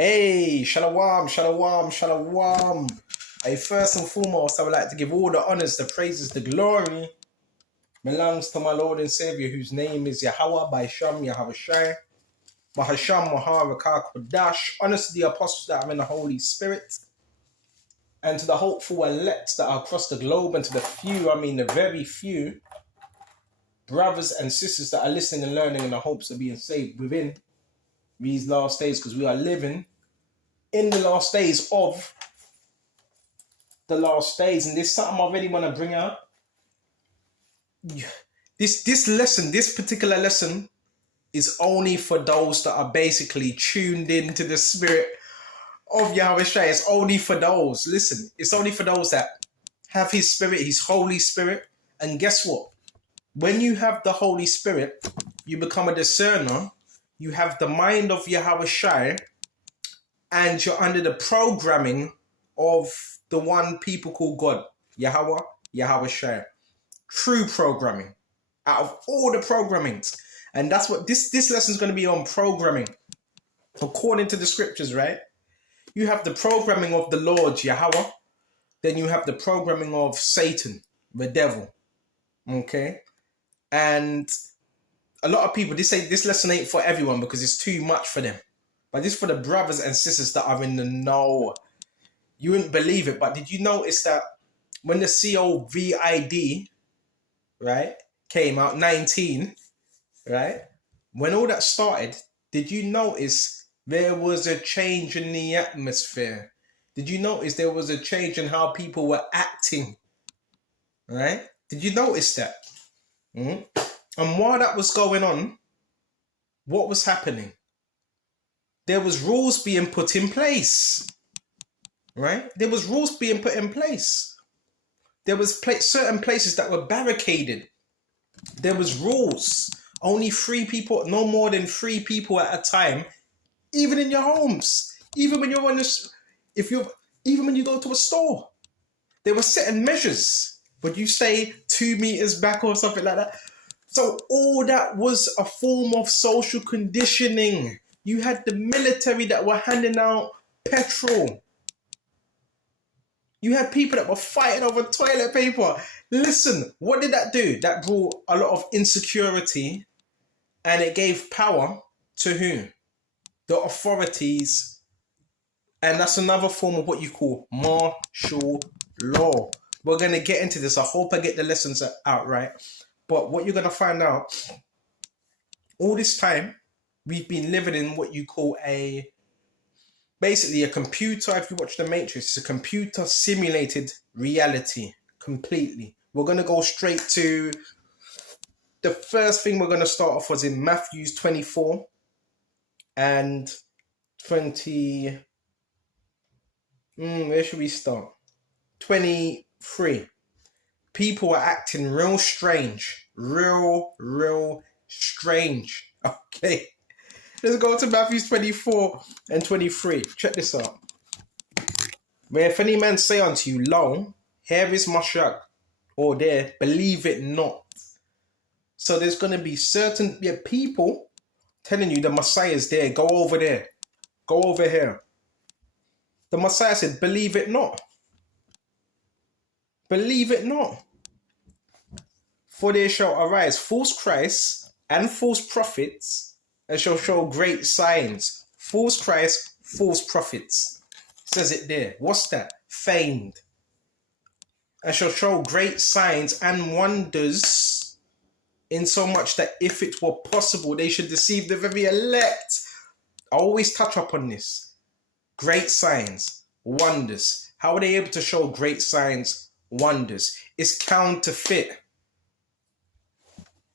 Hey, shalom, shalom, shalom. Hey, first and foremost, I would like to give all the honors, the praises, the glory belongs to my Lord and Savior, whose name is Yahweh by Sham Yahweh Shai, Bahasham Maharakah Kodash. Honors to the apostles that are in the Holy Spirit, and to the hopeful elects that are across the globe, and to the few, the very few brothers and sisters that are listening and learning in the hopes of being saved within these last days, because we are living in the last days of the last days. And there's something I really want to bring out. This particular lesson is only for those that are basically tuned into the spirit of Yahweh Shai. It's only for those. Listen, it's only for those that have his spirit, his Holy Spirit. And guess what? When you have the Holy Spirit, you become a discerner. You have the mind of Yahweh Shai, and you're under the programming of the one people call God, Yahweh Shai. True programming out of all the programmings. And that's what this lesson is going to be on, programming. According to the scriptures, right? You have the programming of the Lord, Yahweh. Then you have the programming of Satan, the devil. Okay? And a lot of people, they say this lesson ain't for everyone because it's too much for them. But this is for the brothers and sisters that are in the know. You wouldn't believe it, but did you notice that when the COVID, right, came out, 19, right? When all that started, did you notice there was a change in the atmosphere? Did you notice there was a change in how people were acting? Right? Did you notice that? And while that was going on, what was happening? There was rules being put in place. Right? There was rules being put in place. There was certain places that were barricaded. There was rules. Only 3 people, no more than 3 people at a time, even in your homes, even when you're even when you go to a store. They were setting measures. Would you say 2 meters back or something like that? So all that was a form of social conditioning. You had the military that were handing out petrol. You had people that were fighting over toilet paper. Listen, what did that do? That brought a lot of insecurity, and it gave power to who? The authorities. And that's another form of what you call martial law. We're going to get into this. I hope I get the lessons out right. But what you're going to find out, all this time, we've been living in what you call basically a computer. If you watch The Matrix, it's a computer simulated reality completely. We're going to go straight to the first thing we're going to start off was in Matthew 24 and 20. Where should we start? 23. People are acting real strange. Real strange. Okay. Let's go to Matthew 24 and 23. Check this out. Where if any man say unto you, lo, here is Mashiach, or there, believe it not. So there's going to be certain people telling you the Messiah is there. Go over there. Go over here. The Messiah said, believe it not. Believe it not. For there shall arise false Christs and false prophets, and shall show great signs. False Christ, false prophets. Says it there. What's that? Feigned. And shall show great signs and wonders, in so much that if it were possible, they should deceive the very elect. I always touch upon this. Great signs, wonders. How are they able to show great signs, wonders? It's counterfeit.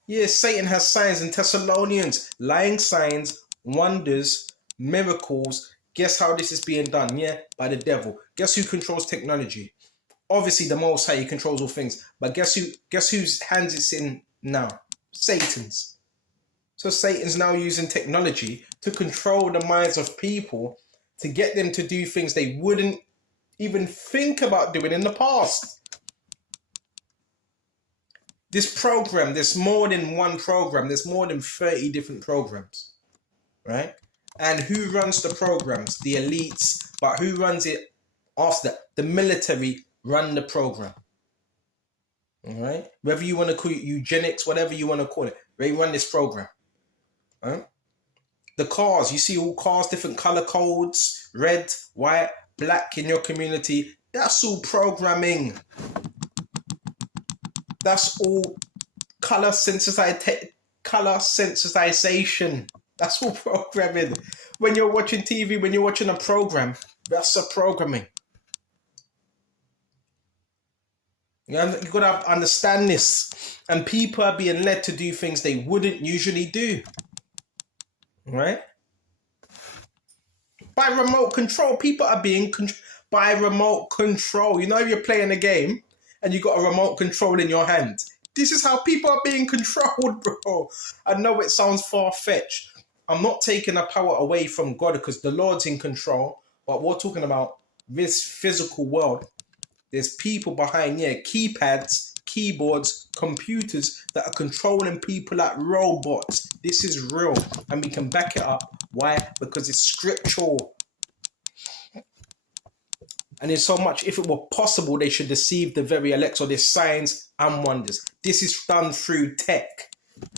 Yes, Satan has signs in Thessalonians, lying signs, wonders, miracles. Guess how this is being done? Yeah, by the devil. Guess who controls technology? Obviously, the Most High, he controls all things. But guess whose hands it's in now? Satan's. So Satan's now using technology to control the minds of people, to get them to do things they wouldn't even think about doing in the past. This program, there's more than one program. There's more than 30 different programs, right? And who runs the programs? The elites. But who runs it after that? The military run the program. All right? Whether you want to call it eugenics, whatever you want to call it, they run this program. All right? The cars, you see all cars, different color codes, red, white, black in your community. That's all programming. That's all color sensitization. That's all programming. When you're watching TV, when you're watching a program, that's a programming. You got to understand this. And people are being led to do things they wouldn't usually do. Right? By remote control. People are being by remote control. You know, if you're playing a game and you got a remote control in your hand, this is how people are being controlled, bro. I know it sounds far-fetched. I'm not taking the power away from God because the Lord's in control, but we're talking about this physical world. There's people behind here, keypads, keyboards, computers that are controlling people like robots. This is real, and we can back it up. Why? Because it's scriptural. And in so much, if it were possible, they should deceive the very elect. So there's signs and wonders. This is done through tech.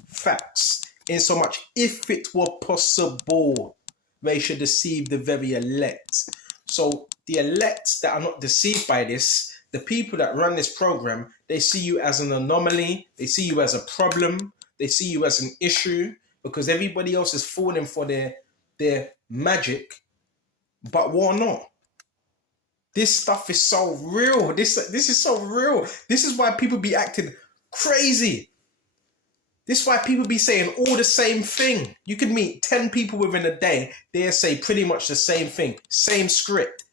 Facts. In so much, if it were possible, they should deceive the very elect. So the elect that are not deceived by this, the people that run this program, they see you as an anomaly. They see you as a problem. They see you as an issue because everybody else is falling for their magic, but we're not. This stuff is so real. This is so real. This is why people be acting crazy. This is why people be saying all the same thing. You could meet 10 people within a day. They say pretty much the same thing. Same script.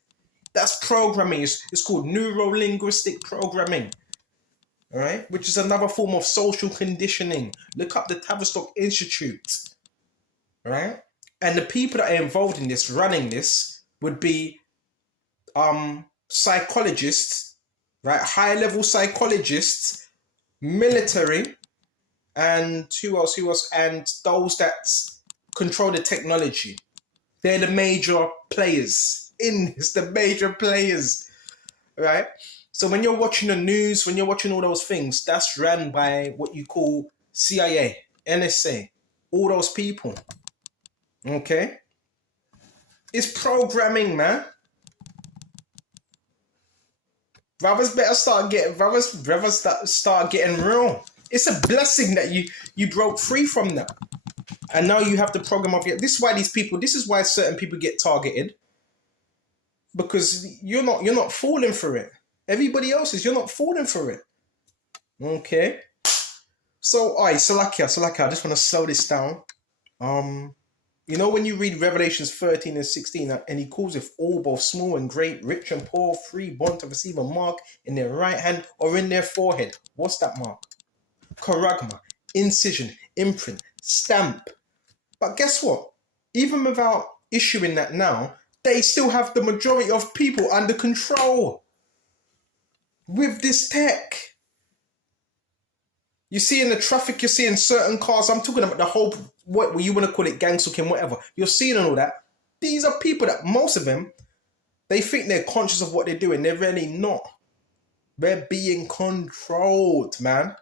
That's programming. It's called neuro-linguistic programming. All right? Which is another form of social conditioning. Look up the Tavistock Institute. All right? And the people that are involved in this, running this, would be psychologists, right? High-level psychologists, military, and who else? And those that control the technology. They're the major players in this, the major players, right? So when you're watching the news, when you're watching all those things, that's run by what you call CIA, NSA, all those people. Okay? It's programming, man. Brothers better start getting start getting real. It's a blessing that you broke free from that. And now you have the program of it. This is why certain people get targeted. Because you're not falling for it. Everybody else is, you're not falling for it. Okay. So, alright, Salakia, I just want to slow this down. You know when you read Revelations 13 and 16, and he calls it all, both small and great, rich and poor, free, born to receive a mark in their right hand or in their forehead. What's that mark? Charagma, incision, imprint, stamp. But guess what? Even without issuing that now, they still have the majority of people under control with this tech. You see in the traffic, you're seeing certain cars. I'm talking about the whole, what you want to call it, gangster, whatever. You're seeing all that. These are people that, most of them, they think they're conscious of what they're doing. They're really not. They're being controlled, man.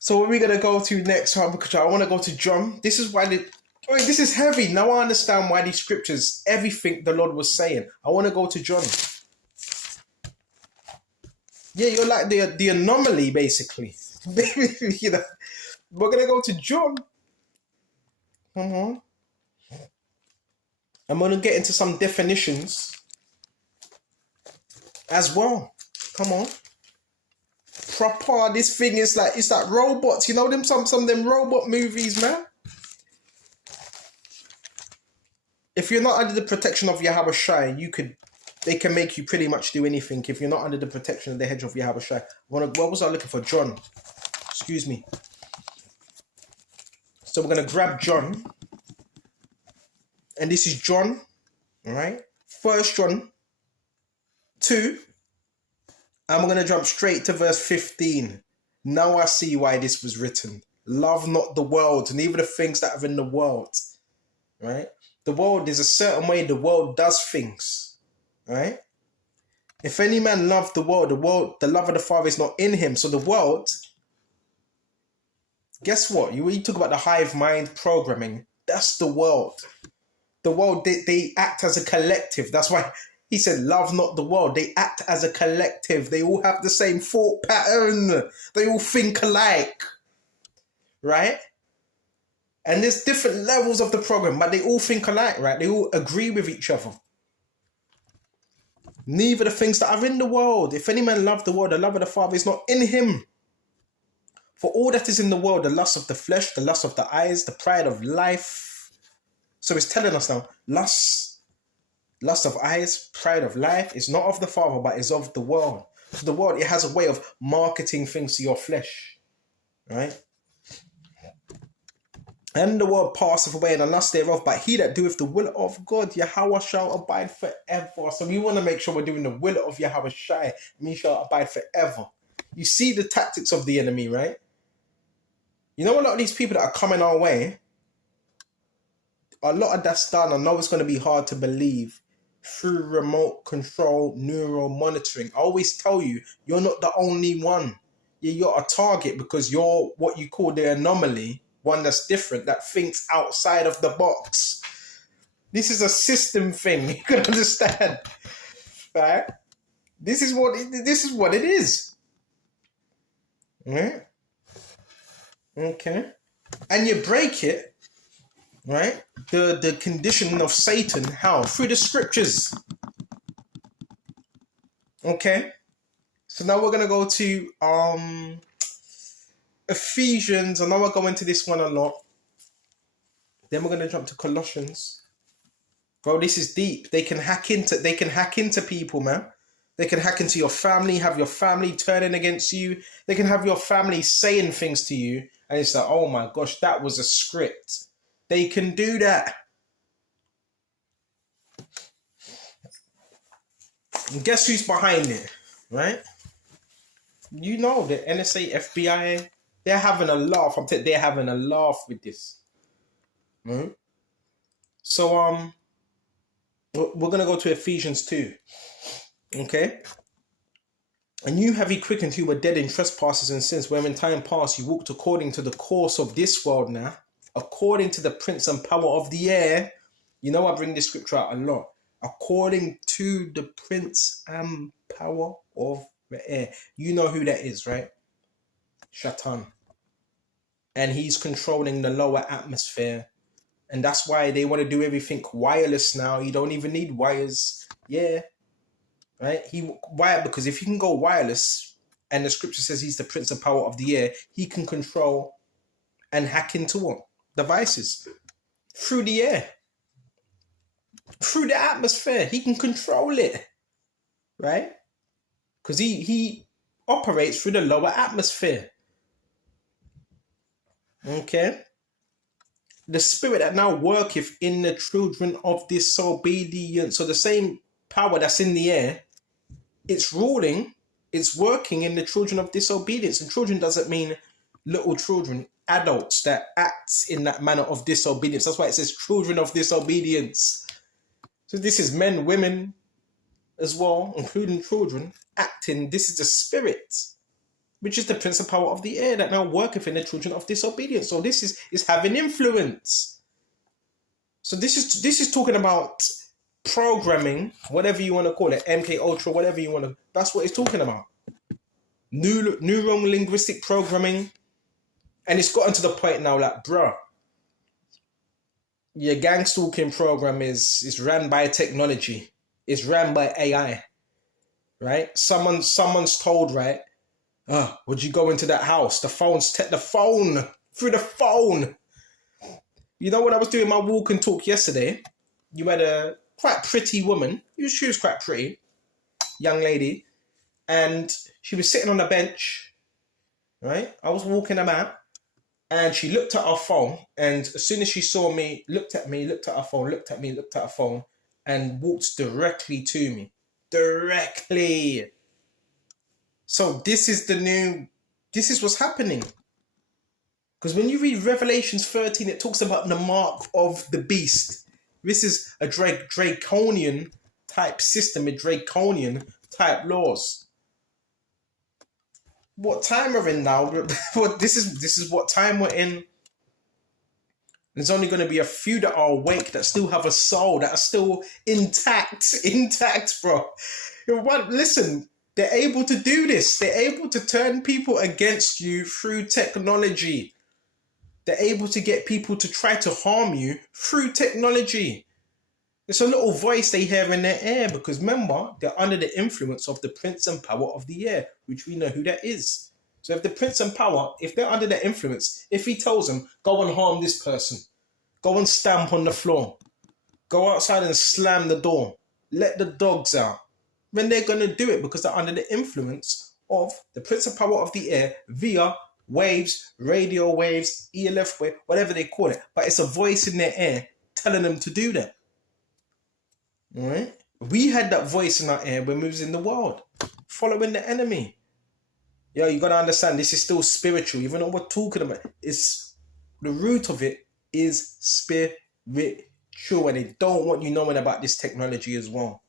So what are we going to go to next? Because I want to go to John. This is why this is heavy. Now I understand why these scriptures, everything the Lord was saying. I want to go to John. Yeah, you're like the anomaly, basically. You know, we're going to go to John. Come on. I'm going to get into some definitions as well. Come on. Proper, this thing is like, it's like robots. You know them, some of them robot movies, man. If you're not under the protection of Yahweh Shai, they can make you pretty much do anything. If you're not under the protection of the hedge of Yahweh Shai. What was I looking for? John. Excuse me. So we're going to grab John. And this is John. All right. 1 John 2. And we're going to jump straight to verse 15. Now I see why this was written. Love not the world, neither the things that are in the world. Right? The world is a certain way the world does things. Right? If any man love the world, the love of the Father is not in him. So the world, guess what? You talk about the hive mind programming. That's the world. The world, they act as a collective. That's why he said, love not the world. They act as a collective. They all have the same thought pattern. They all think alike. Right? And there's different levels of the program, but they all think alike, right? They all agree with each other. Neither the things that are in the world. If any man love the world, the love of the Father is not in him. For all that is in the world, the lust of the flesh, the lust of the eyes, the pride of life. So it's telling us now, lust of eyes, pride of life is not of the Father, but is of the world. So the world, it has a way of marketing things to your flesh. Right? And the world passeth away and the lust thereof, but he that doeth the will of God, Yahweh shall abide forever. So we want to make sure we're doing the will of Yahweh Shai, and he shall abide forever. You see the tactics of the enemy, right? You know, a lot of these people that are coming our way, a lot of that's done. I know it's going to be hard to believe through remote control, neural monitoring. I always tell you, you're not the only one. You're a target because you're what you call the anomaly, one that's different, that thinks outside of the box. This is a system thing. You can understand, right? This is what it is. Right? Okay. And you break it, right? The condition of Satan, how? Through the scriptures. Okay. So now we're gonna go to Ephesians. I know I go into this one a lot. Then we're gonna jump to Colossians. Bro, this is deep. They can hack into people, man. They can hack into your family, have your family turning against you. They can have your family saying things to you, and it's like, oh my gosh, that was a script. They can do that. And guess who's behind it, right? You know, the NSA, FBI, they're having a laugh. They're having a laugh with this. Mm-hmm. So, we're going to go to Ephesians 2. Okay? And you have he quickened who were dead in trespasses and sins, where in time past you walked according to the course of this world now, according to the prince and power of the air. You know, I bring this scripture out a lot. According to the prince and power of the air. You know who that is, right? Shaitan. And he's controlling the lower atmosphere. And that's why they want to do everything wireless now. You don't even need wires. Yeah. Right? Why? Because if you can go wireless, and the scripture says he's the prince and power of the air, he can control and hack into what? Devices. Through the air. Through the atmosphere. He can control it. Right? Because he operates through the lower atmosphere. Okay? The spirit that now worketh in the children of disobedience. So the same power that's in the air, it's ruling, it's working in the children of disobedience. And children doesn't mean little children, adults that act in that manner of disobedience. That's why it says children of disobedience. So this is men, women as well, including children, acting. This is the spirit, which is the prince and power of the air that now worketh in the children of disobedience. So this is having influence. So this is talking about programming, whatever you want to call it, MK Ultra, whatever you want to. That's what it's talking about. Neural linguistic programming, and it's gotten to the point now, like, bruh, your gang stalking program is ran by technology. It's ran by AI, right? Someone's told, right? Would you go into that house? The phone through the phone. You know, when I was doing my walk and talk yesterday, you had a quite pretty woman. She was quite pretty, young lady, and she was sitting on a bench, right? I was walking her out, and she looked at her phone, and as soon as she saw me, looked at her phone, looked at her phone, and walked directly to me. Directly. So this is what's happening. Because when you read Revelations 13, it talks about the mark of the beast. This is a draconian type system, a draconian type laws. What time we're in now? This is what time we're in. There's only going to be a few that are awake, that still have a soul, that are still intact, bro. Listen, they're able to do this. They're able to turn people against you through technology. They're able to get people to try to harm you through technology. It's a little voice they hear in their ear, because remember, they're under the influence of the prince and power of the air, which we know who that is. So if the prince and power, if they're under their influence, if he tells them, go and harm this person, go and stamp on the floor, go outside and slam the door, let the dogs out, then they're going to do it, because they're under the influence of the prince and power of the air via waves, radio waves, ELF wave, whatever they call it. But it's a voice in their ear telling them to do that. All right? We had that voice in our ear when we was in the world, following the enemy. Yo, you got to understand, this is still spiritual. Even though we're talking about it, it's, the root of it is spiritual. And they don't want you knowing about this technology as well.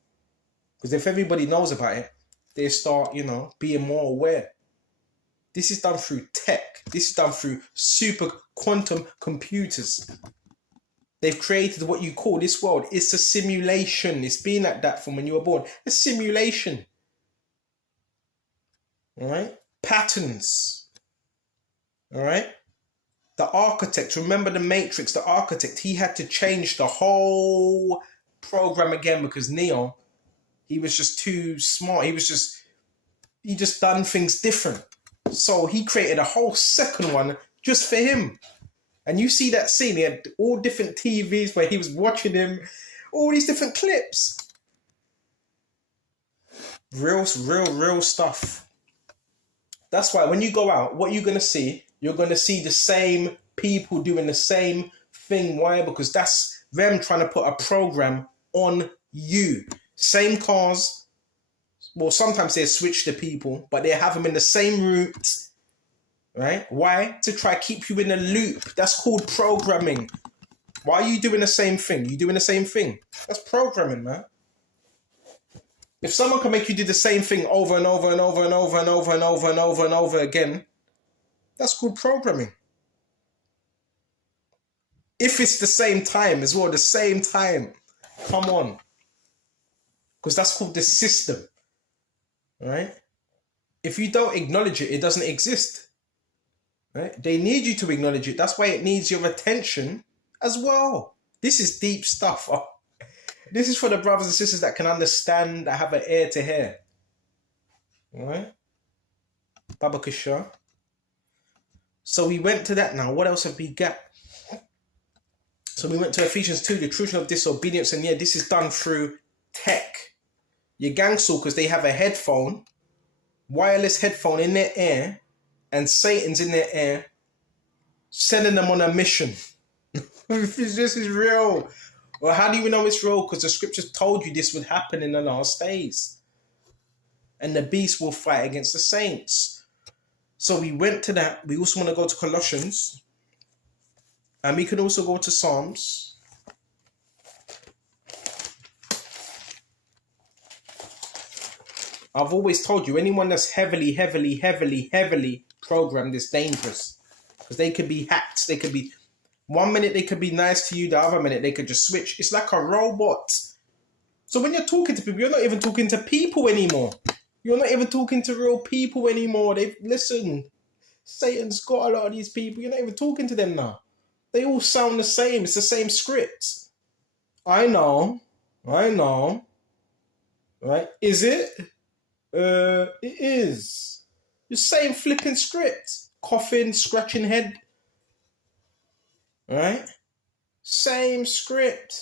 Because if everybody knows about it, they start, being more aware. This is done through tech. This is done through super quantum computers. They've created what you call this world. It's a simulation. It's been like that from when you were born. A simulation. All right? Patterns. All right? The architect, remember the Matrix, the architect, he had to change the whole program again, because Neo, he was just too smart. He just done things different. So he created a whole second one just for him. And you see that scene, he had all different TVs where he was watching him, all these different clips. Real stuff. That's why when you go out, what you're going to see, you're going to see the same people doing the same thing. Why? Because that's them trying to put a program on you. Same cars. Well, sometimes they switch the people, but they have them in the same route. Right? Why? To try to keep you in a loop. That's called programming. Why are you doing the same thing? You doing the same thing. That's programming, man. If someone can make you do the same thing over and over and over and over and over and over and over and over again, that's called programming. If it's the same time as well, the same time, come on. Because that's called the system. Right? If you don't acknowledge it, it doesn't exist. Right? They need you to acknowledge it. That's why it needs your attention as well. This is deep stuff. Oh, this is for the brothers and sisters that can understand, that have an ear to hear. All right? Baba Kishar. So we went to that now. What else have we got? So we went to Ephesians 2, the truth of disobedience. And yeah, this is done through tech. Your gang stalkers, they have a headphone, wireless headphone in their ear, and Satan's in their ear, sending them on a mission. This is real. Well, how do you know it's real? Because the scriptures told you this would happen in the last days. And the beast will fight against the saints. So we went to that. We also want to go to Colossians. And we can also go to Psalms. I've always told you, anyone that's heavily programmed is dangerous. Because they could be hacked. They could be... One minute they could be nice to you, the other minute they could just switch. It's like a robot. So when you're talking to people, you're not even talking to people anymore. You're not even talking to real people anymore. Listen, Satan's got a lot of these people. You're not even talking to them now. They all sound the same. It's the same script. I know. Right? Is it? It is. The same flipping script. Coughing, scratching head. Right? Same script.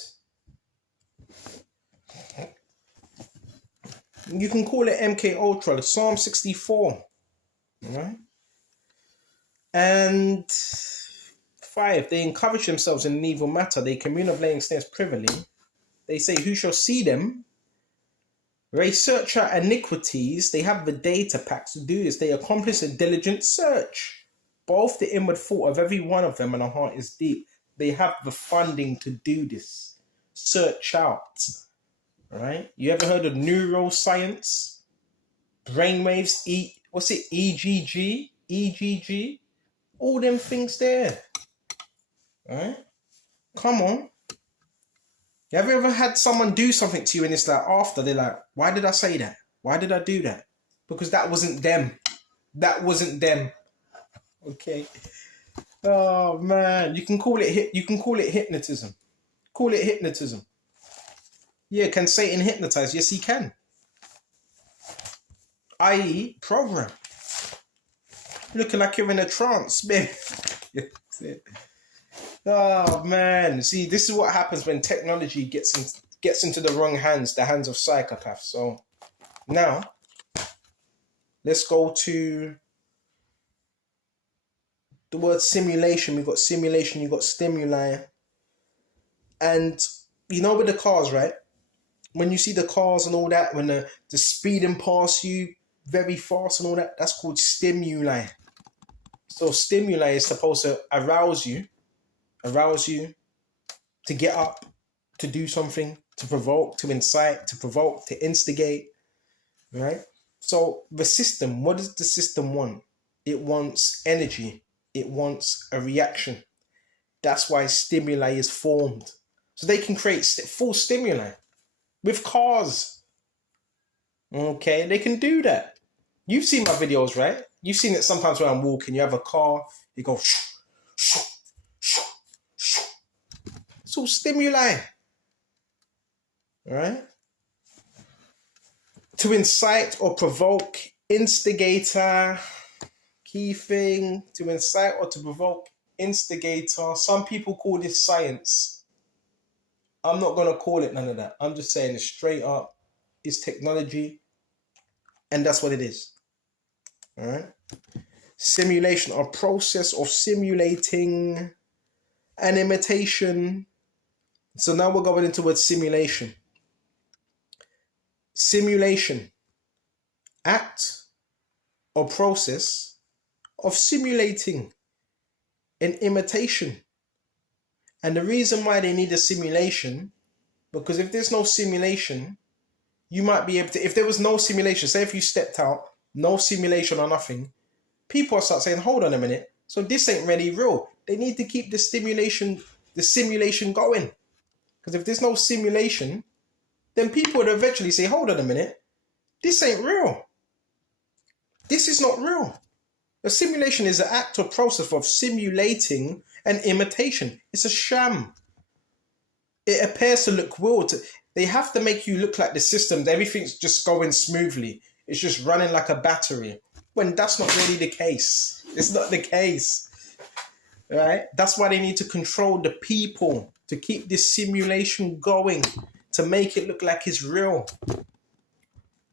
You can call it MK Ultra, Psalm 64. Right? And 5, they encourage themselves in an evil matter. They commune of laying snares privily. They say, who shall see them? They search out iniquities. They have the data packs to do this. They accomplish a diligent search. both the inward thought of every one of them and the heart is deep. They have the funding to do this. Search out. Right? You ever heard of neuroscience? Brainwaves, what's it? EGG? EGG? All them things there. Right? Come on. You ever had someone do something to you and it's like after they're like, why did I say that? Why did I do that? Because that wasn't them. That wasn't them. Okay. Oh man, you can call it hypnotism. Call it hypnotism. Yeah, can Satan hypnotize? Yes, he can. I.e., program. Looking like you're in a trance, man. Oh man, see, this is what happens when technology gets into the wrong hands, the hands of psychopaths. So now, let's go to the word simulation. We've got simulation, you've got stimuli. And you know with the cars, right? When you see the cars and all that, when the speeding past you very fast and all that, that's called stimuli. So stimuli is supposed to arouse you to get up, to do something, to provoke, to incite, to provoke, to instigate, right? So the system, what does the system want? It wants energy. It wants a reaction. That's why stimuli is formed. So they can create full stimuli with cars. Okay, they can do that. You've seen my videos, right? You've seen it sometimes when I'm walking. You have a car, you go shoo, shoo, shoo, shoo. It's all stimuli. All right? To incite or provoke, instigator, key thing, to incite or to provoke, instigator. Some people call this science. I'm not going to call it none of that. I'm just saying it straight up. It's technology, and that's what it is. All right? Simulation, or process of simulating an imitation. So now we're going into what simulation. Simulation, act or process of simulating an imitation. And the reason why they need a simulation, because if there's no simulation, you might be able to, if there was no simulation, say if you stepped out, no simulation or nothing, people will start saying, hold on a minute, so this ain't really real. They need to keep the simulation going. Because if there's no simulation, then people would eventually say, hold on a minute, this ain't real. This is not real. A simulation is an act or process of simulating an imitation. It's a sham. It appears to look real. They have to make you look like the system. Everything's just going smoothly. It's just running like a battery. When that's not really the case. It's not the case. Right? That's why they need to control the people, to keep this simulation going, to make it look like it's real.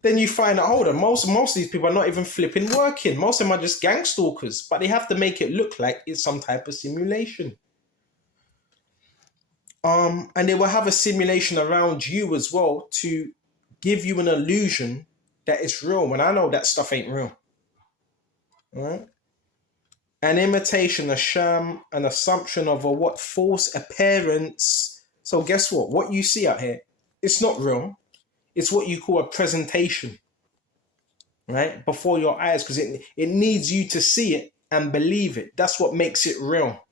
Then you find out, hold on, most of these people are not even flipping working. Most of them are just gang stalkers, but they have to make it look like it's some type of simulation. And they will have a simulation around you as well to give you an illusion that it's real, when I know that stuff ain't real. All right? An imitation, a sham, an assumption of a what false appearance. So guess what? What you see out here, it's not real. It's what you call a presentation, right? Before your eyes, because it needs you to see it and believe it. That's what makes it real.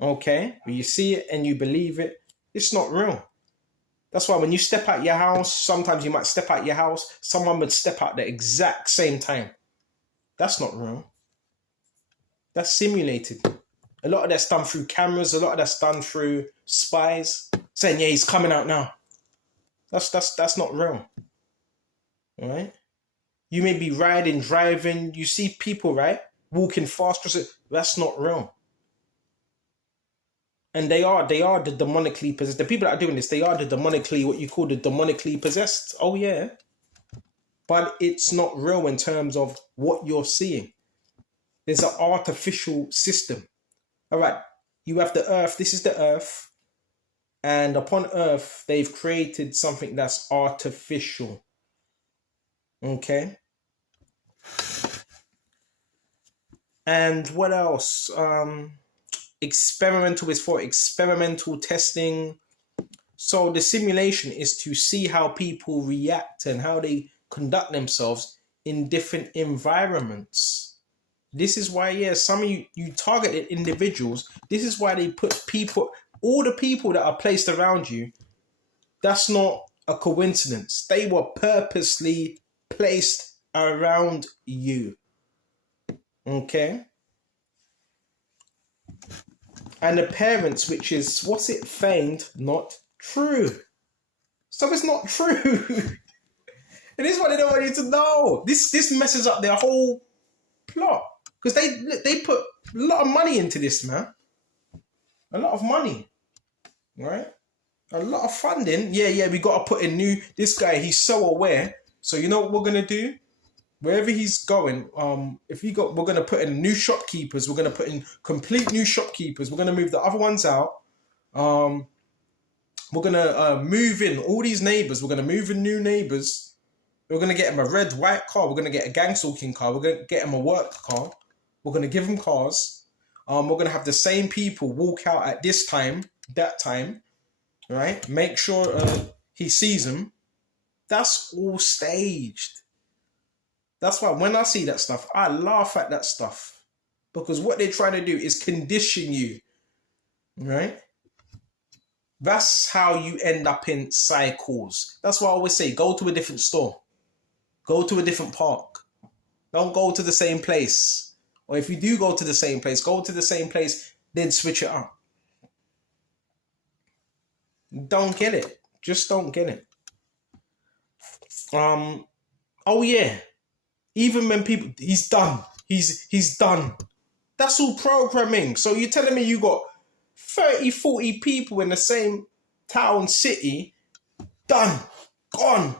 Okay? When you see it and you believe it, it's not real. That's why when you step out your house, sometimes you might step out your house, someone would step out the exact same time. That's not real. That's simulated. A lot of that's done through cameras, a lot of that's done through spies saying, yeah, he's coming out now. That's not real. All right? You may be riding, driving, you see people, right, walking fast. That's not real. And they are the demonically possessed. The people that are doing this, they are the demonically, what you call the demonically possessed. Oh, yeah. But it's not real in terms of what you're seeing. There's an artificial system. All right, you have the earth. This is the earth. And upon earth, they've created something that's artificial. Okay? And what else? Experimental is for experimental testing. So the simulation is to see how people react and how they conduct themselves in different environments. This is why, yeah, some of you targeted individuals. This is why they put people, all the people that are placed around you. That's not a coincidence. They were purposely placed around you. Okay? And the parents, which is, what's it, feigned, not true. So it's not true. And this is what they don't want you to know. This messes up their whole plot. Because they put a lot of money into this, man. A lot of money. Right? A lot of funding. Yeah, we got to put in new... This guy, he's so aware. So you know what we're going to do? Wherever he's going, we're going to put in new shopkeepers. We're going to put in complete new shopkeepers. We're going to move the other ones out. We're going to move in all these neighbors. We're going to move in new neighbors. We're going to get them a red, white car. We're going to get a gang stalking car. We're going to get them a work car. We're going to give them cars. We're going to have the same people walk out at this time, that time, right? Make sure he sees them. That's all staged. That's why when I see that stuff, I laugh at that stuff. Because what they're trying to do is condition you, right? That's how you end up in cycles. That's why I always say, go to a different store. Go to a different park. Don't go to the same place. Or if you do go to the same place, go to the same place, then switch it up. Don't get it. Just don't get it. Oh yeah. Even when people, he's done. He's done. That's all programming. So you're telling me you got 30, 40 people in the same town, city, done, gone,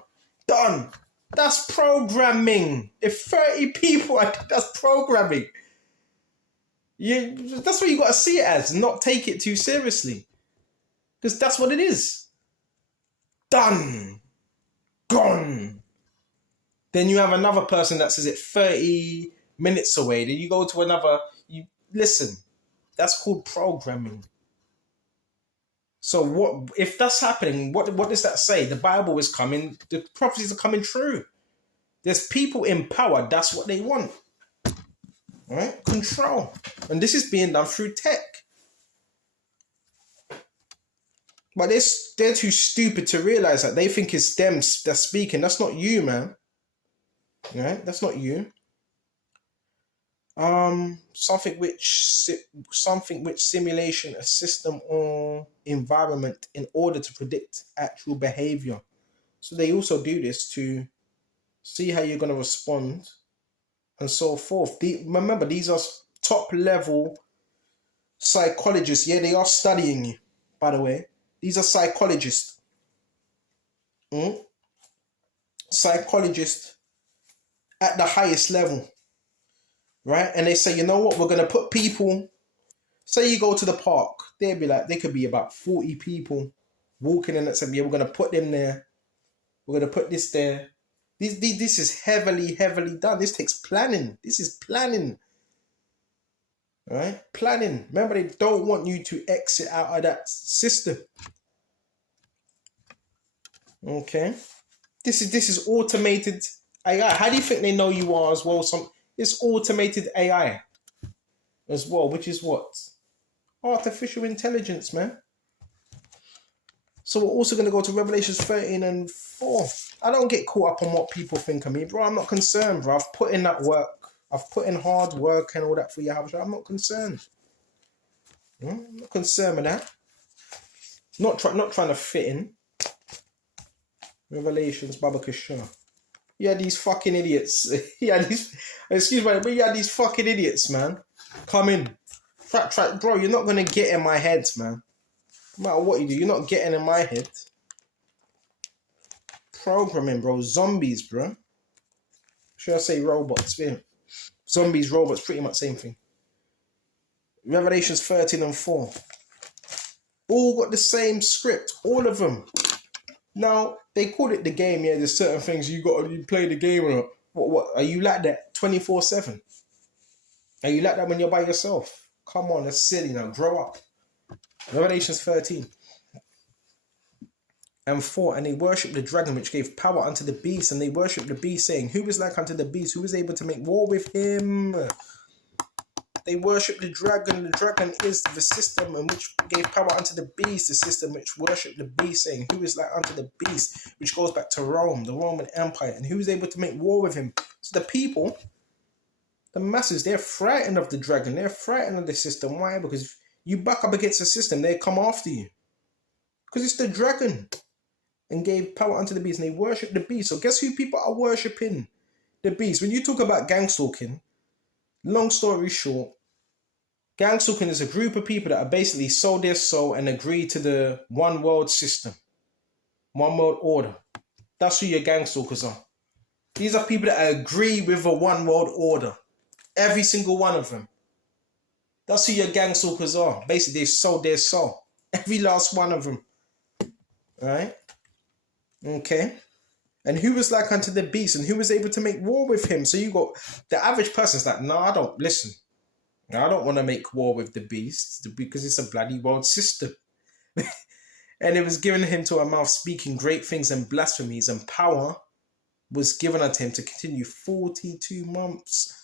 done. That's programming. If 30 people, that's programming. That's what you got to see it as, not take it too seriously. Because that's what it is. Done. Gone. Then you have another person that says it 30 minutes away. Then you go to another. Listen, that's called programming. So what if that's happening? What does that say? The Bible is coming. The prophecies are coming true. There's people in power. That's what they want. All right? Control. And this is being done through tech. But they're too stupid to realize that. They think it's them that's speaking. That's not you, man. Right? That's not you. Something which simulation a system or environment in order to predict actual behavior. So they also do this to see how you're going to respond and so forth. Remember, these are top level psychologists. Yeah, they are studying you, by the way. These are psychologists. Psychologists at the highest level. Right? And they say, you know what? We're going to put people... Say you go to the park. There could be about 40 people walking in and say, yeah, we're going to put them there. We're going to put this there. This is heavily done. This takes planning. This is planning. All right? Planning. Remember, they don't want you to exit out of that system. Okay? This is automated AI. How do you think they know you are as well? It's automated AI as well, which is what? Artificial intelligence, man. So we're also going to go to Revelations 13 and 4. I don't get caught up on what people think of me, bro. I'm not concerned, bro. I've put in that work. I've put in hard work and all that for Yahweh. I'm not concerned. I'm not concerned with that. Not trying to fit in. Revelations, Baba Kishar. You had these fucking idiots. Excuse me, but you had these fucking idiots, man. Come in. Bro, you're not going to get in my head, man. No matter what you do, you're not getting in my head. Programming, bro. Zombies, bro. Should I say robots? Yeah. Zombies, robots, pretty much same thing. Revelations 13 and 4. All got the same script. All of them. Now, they call it the game, yeah, there's certain things you play the game or not. What are you like that 24/7? Are you like that when you're by yourself? Come on, that's silly now. Grow up. Revelations 13. And 4, and they worshipped the dragon which gave power unto the beast, and they worshipped the beast, saying, who is like unto the beast? Who is able to make war with him? They worship the dragon. The dragon is the system in which gave power unto the beast, the system which worshipped the beast, saying, who is like unto the beast, which goes back to Rome, the Roman Empire, and who is able to make war with him? So the people, the masses, they're frightened of the dragon. They're frightened of the system. Why? Because if you back up against the system, they come after you. Because it's the dragon. And gave power unto the beast, and they worship the beast. So guess who people are worshipping? The beast. When you talk about gang stalking, long story short, gang stalking is a group of people that are basically sold their soul and agree to the one world system, one world order. That's who your gang stalkers are. These are people that agree with a one world order. Every single one of them. That's who your gang stalkers are. Basically, they've sold their soul. Every last one of them. Right? Okay. And who was like unto the beast, and who was able to make war with him? So you got the average person's like, no, I don't listen. I don't want to make war with the beast because it's a bloody world system. And it was given him to a mouth speaking great things and blasphemies, and power was given unto him to continue 42 months.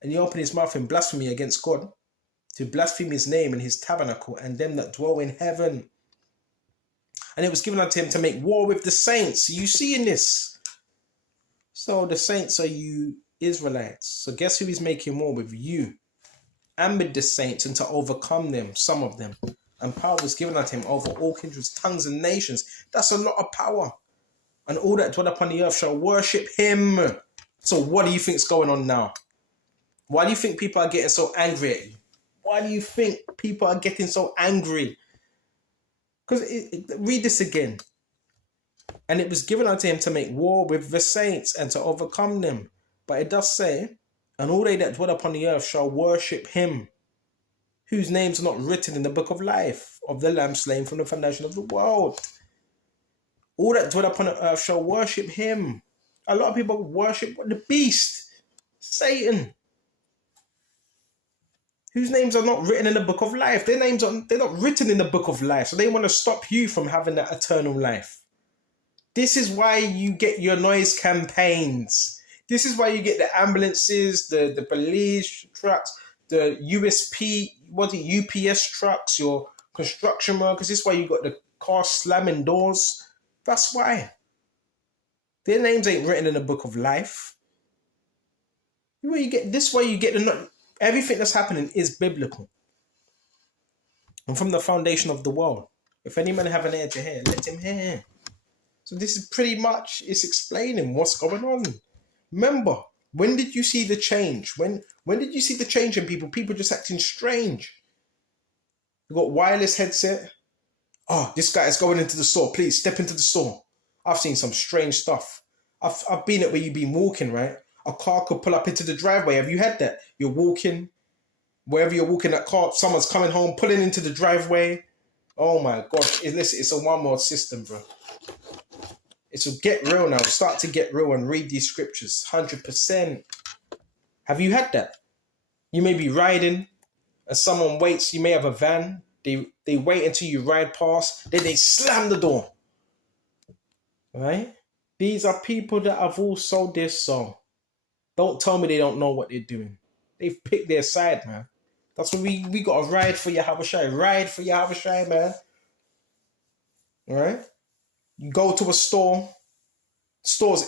And he opened his mouth in blasphemy against God, to blaspheme his name and his tabernacle and them that dwell in heaven. And it was given unto him to make war with the saints. You see in this? So the saints are you Israelites. So guess who he's making war with? You. And with the saints, and to overcome them, some of them. And power was given unto him over all kindreds, tongues, and nations. That's a lot of power. And all that dwell upon the earth shall worship him. So what do you think's going on now? Why do you think people are getting so angry at you? Why do you think people are getting so angry? Because read this again. And it was given unto him to make war with the saints and to overcome them. But it does say, and all they that dwell upon the earth shall worship him, whose names are not written in the book of life of the Lamb slain from the foundation of the world. All that dwell upon the earth shall worship him. A lot of people worship the beast, Satan, whose names are not written in the book of life. They're not written in the book of life. So they want to stop you from having that eternal life. This is why you get your noise campaigns. This is why you get the ambulances, the police trucks, the UPS trucks, your construction workers. This is why you got the car slamming doors. That's why. Their names ain't written in the book of life. This is why you get everything that's happening is biblical. And from the foundation of the world. If any man have an ear to hear, let him hear. So this is pretty much, it's explaining what's going on. Remember, when did you see the change? When did you see the change in people? People just acting strange. You got wireless headset. Oh, this guy is going into the store. Please step into the store. I've seen some strange stuff. I've been at where you've been walking, right? A car could pull up into the driveway. Have you had that? You're walking, wherever you're walking, that car, someone's coming home, pulling into the driveway. Oh my God. Listen, it's a one world system, bro. It's a get real now. Start to get real and read these scriptures. 100%. Have you had that? You may be riding and someone waits. You may have a van. They wait until you ride past. Then they slam the door. Right? These are people that have all sold their soul. Don't tell me they don't know what they're doing. They've picked their side, man. That's what we got to ride for Yahweh Shai. Ride for Yahweh Shai, man. All right? You go to a store's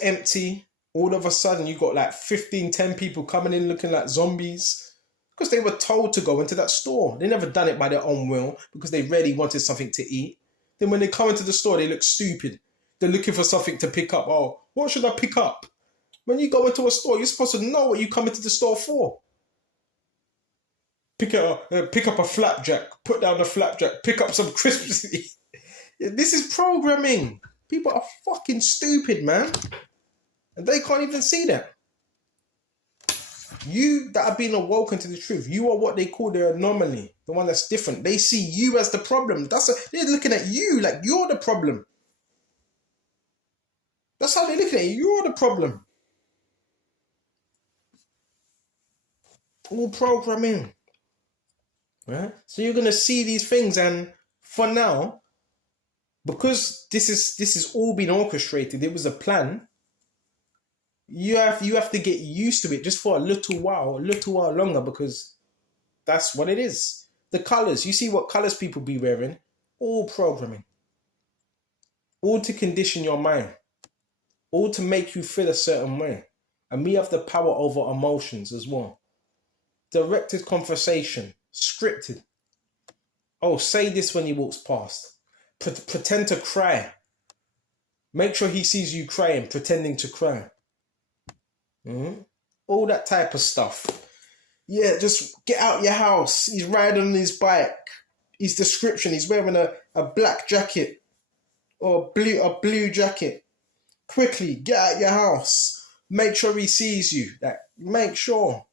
empty. All of a sudden, you got like 15, 10 people coming in looking like zombies because they were told to go into that store. They never done it by their own will because they really wanted something to eat. Then when they come into the store, they look stupid. They're looking for something to pick up. Oh, what should I pick up? When you go into a store, you're supposed to know what you come into the store for. Pick up a flapjack. Put down the flapjack. Pick up some crisps. This is programming. People are fucking stupid, man. And they can't even see that. You that have been awoken to the truth, you are what they call the anomaly. The one that's different. They see you as the problem. They're looking at you like you're the problem. That's how they're looking at you. You're the problem. All programming. Right? So you're gonna see these things, and for now, because this is all been orchestrated, it was a plan. You have to get used to it just for a little while longer, because that's what it is. The colors, you see what colors people be wearing, all programming, all to condition your mind, all to make you feel a certain way. And we have the power over emotions as well. Directed conversation, scripted. Oh, say this when he walks past. Pretend to cry. Make sure he sees you crying, pretending to cry. All that type of stuff. Yeah, just get out your house. He's riding on his bike. His description, he's wearing a black jacket or a blue jacket. Quickly, get out your house. Make sure he sees you. Make sure.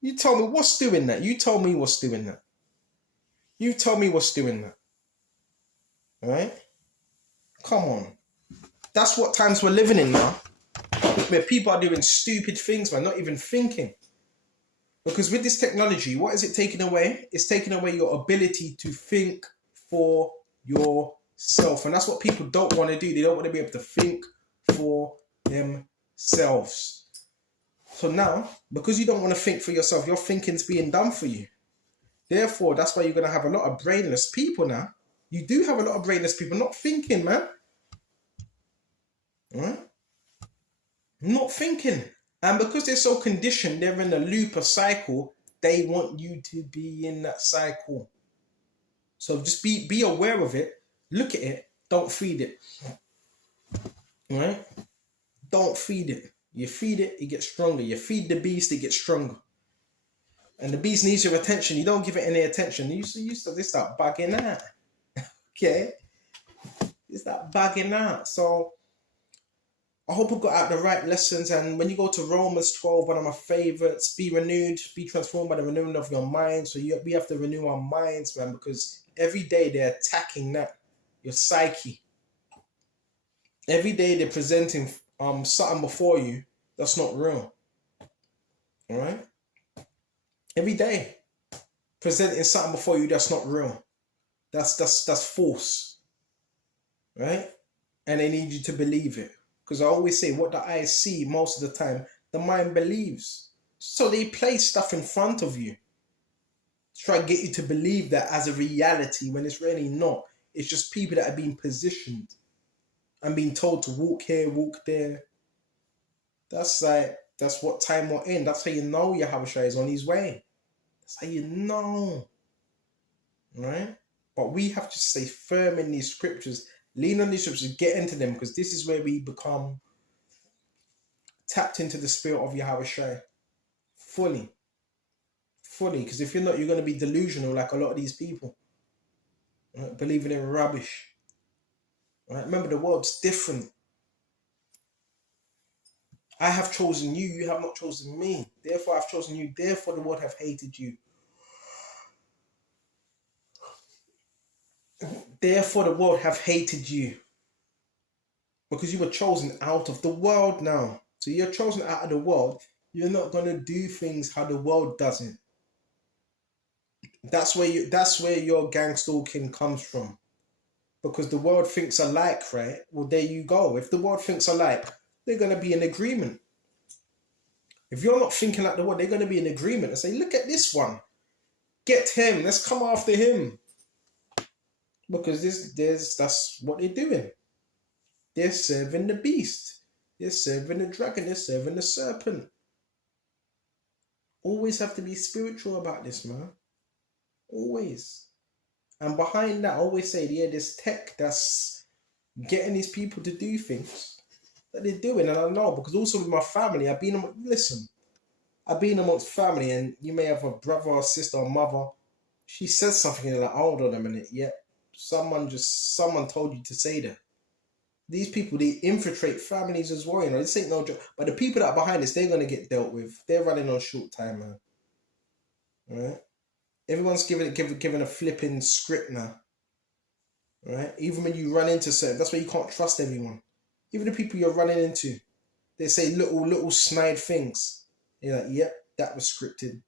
You tell me what's doing that. You tell me what's doing that. You tell me what's doing that. Alright? Come on. That's what times we're living in now. Where people are doing stupid things, man, not even thinking. Because with this technology, what is it taking away? It's taking away your ability to think for yourself. And that's what people don't want to do. They don't want to be able to think for themselves. So now, because you don't want to think for yourself, your thinking's being done for you. Therefore, that's why you're going to have a lot of brainless people now. You do have a lot of brainless people not thinking, man. Right? Not thinking. And because they're so conditioned, they're in a loop, a cycle, they want you to be in that cycle. So just be aware of it, look at it, don't feed it. Right? Don't feed it. You feed it, it gets stronger. You feed the beast, it gets stronger. And the beast needs your attention. You don't give it any attention. They start bugging out. Okay? They start bugging out. So I hope I got out the right lessons. And when you go to Romans 12, one of my favorites, be renewed, be transformed by the renewing of your mind. So we have to renew our minds, man, because every day they're attacking that, your psyche. Every day they're presenting something before you that's not real. All right? Every day presenting something before you that's not real. That's false. Right? And they need you to believe it. Because I always say, what the eyes see most of the time, the mind believes. So they place stuff in front of you to try to get you to believe that as a reality when it's really not. It's just people that are being positioned and being told to walk here, walk there. That's what time we're in. That's how you know Yahushua is on his way. That's how you know. Right? But we have to stay firm in these scriptures. Lean on these scriptures, get into them, because this is where we become tapped into the spirit of Yahushua fully. Because if you're not, you're going to be delusional like a lot of these people. Right? Believing in rubbish. Right? Remember, the world's different. I have chosen you, you have not chosen me. Therefore, I've chosen you. Therefore, the world have hated you. Therefore, the world have hated you. Because you were chosen out of the world now. So you're chosen out of the world. You're not going to do things how the world does it. That's where your gang stalking comes from. Because the world thinks alike, right? Well, there you go. If the world thinks alike, they're going to be in agreement. If you're not thinking like the world, they're going to be in agreement and say, look at this one. Get him. Let's come after him. Because that's what they're doing. They're serving the beast. They're serving the dragon. They're serving the serpent. Always have to be spiritual about this, man. Always. And behind that, I always say, yeah, there's tech that's getting these people to do things that they're doing. And I know, because also with my family, I've been amongst family, and you may have a brother or sister or mother. She says something and you're like, hold on a minute. Yeah, someone told you to say that. These people, they infiltrate families as well. You know, this ain't no joke. But the people that are behind this, they're going to get dealt with. They're running on short time, man. Right? Everyone's given a flipping script now. Right? Even when you run into certain, that's why you can't trust everyone. Even the people you're running into, they say little snide things. You're like, yep, that was scripted.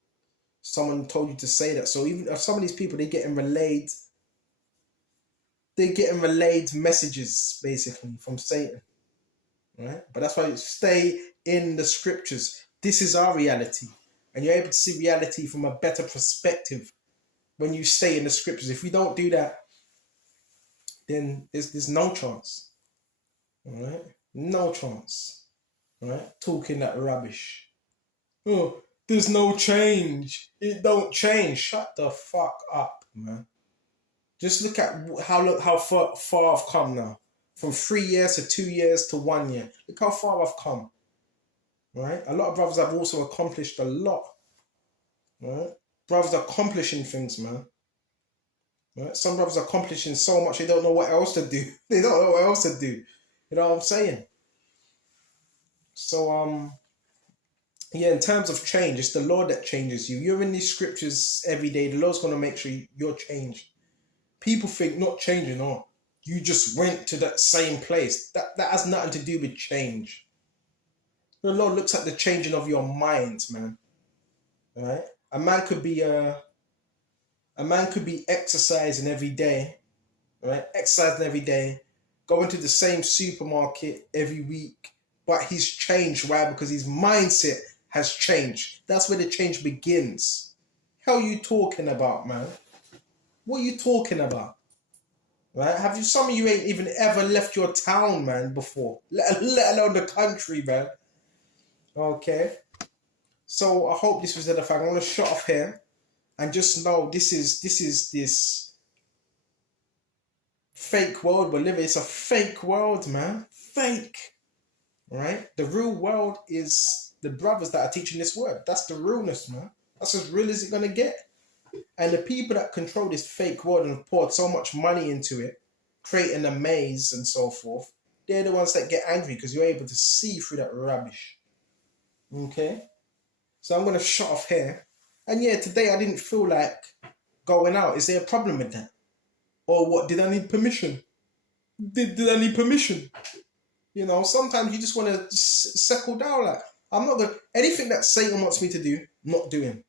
Someone told you to say that. So even if some of these people, they're getting relayed messages basically from Satan. Right? But that's why you stay in the scriptures. This is our reality. And you're able to see reality from a better perspective when you stay in the scriptures. If we don't do that, then there's no chance. All right? No chance. All right? Talking that rubbish. Oh, there's no change. It don't change. Shut the fuck up, man. Just look at how far I've come now. From 3 years to 2 years to 1 year. Look how far I've come. Right? A lot of brothers have also accomplished a lot. Right? Brothers are accomplishing things, man. Right? Some brothers are accomplishing so much they don't know what else to do. They don't know what else to do. You know what I'm saying? So yeah, in terms of change, it's the Lord that changes you. You're in these scriptures every day. The Lord's gonna make sure you're changed. People think not changing, or you just went to that same place. That has nothing to do with change. The Lord looks at the changing of your mind, man. All right? A man could be exercising every day, right? Exercising every day, going to the same supermarket every week, but he's changed. Why? Because his mindset has changed. That's where the change begins. Hell, you talking about, man? What are you talking about? Right? Some of you ain't even ever left your town, man, before, let alone the country, man. Okay. So I hope this was edifying. I'm gonna shut off here, and just know this is this fake world we're living. It's a fake world, man. Fake. Right? The real world is the brothers that are teaching this word. That's the realness, man. That's as real as it's gonna get. And the people that control this fake world and have poured so much money into it, creating a maze and so forth, they're the ones that get angry because you're able to see through that rubbish. Okay? So I'm going to shut off here. And yeah, today I didn't feel like going out. Is there a problem with that? Or what? Did I need permission? Did I need permission? You know, sometimes you just want to settle down. Like, I'm not going to... Anything that Satan wants me to do, not doing.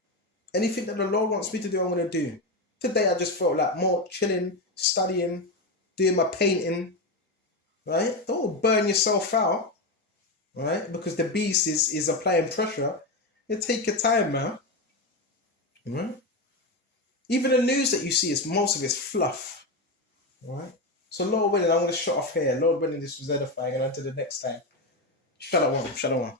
Anything that the Lord wants me to do, I'm going to do. Today I just felt like more chilling, studying, doing my painting. Right? Don't burn yourself out. Right? Because the beast is applying pressure. You take your time, man. Right? Even the news that you see, most of it's fluff. Right? So Lord willing, I'm going to shut off here. Lord willing, this was edifying. And until the next time. Shalom. Shalom.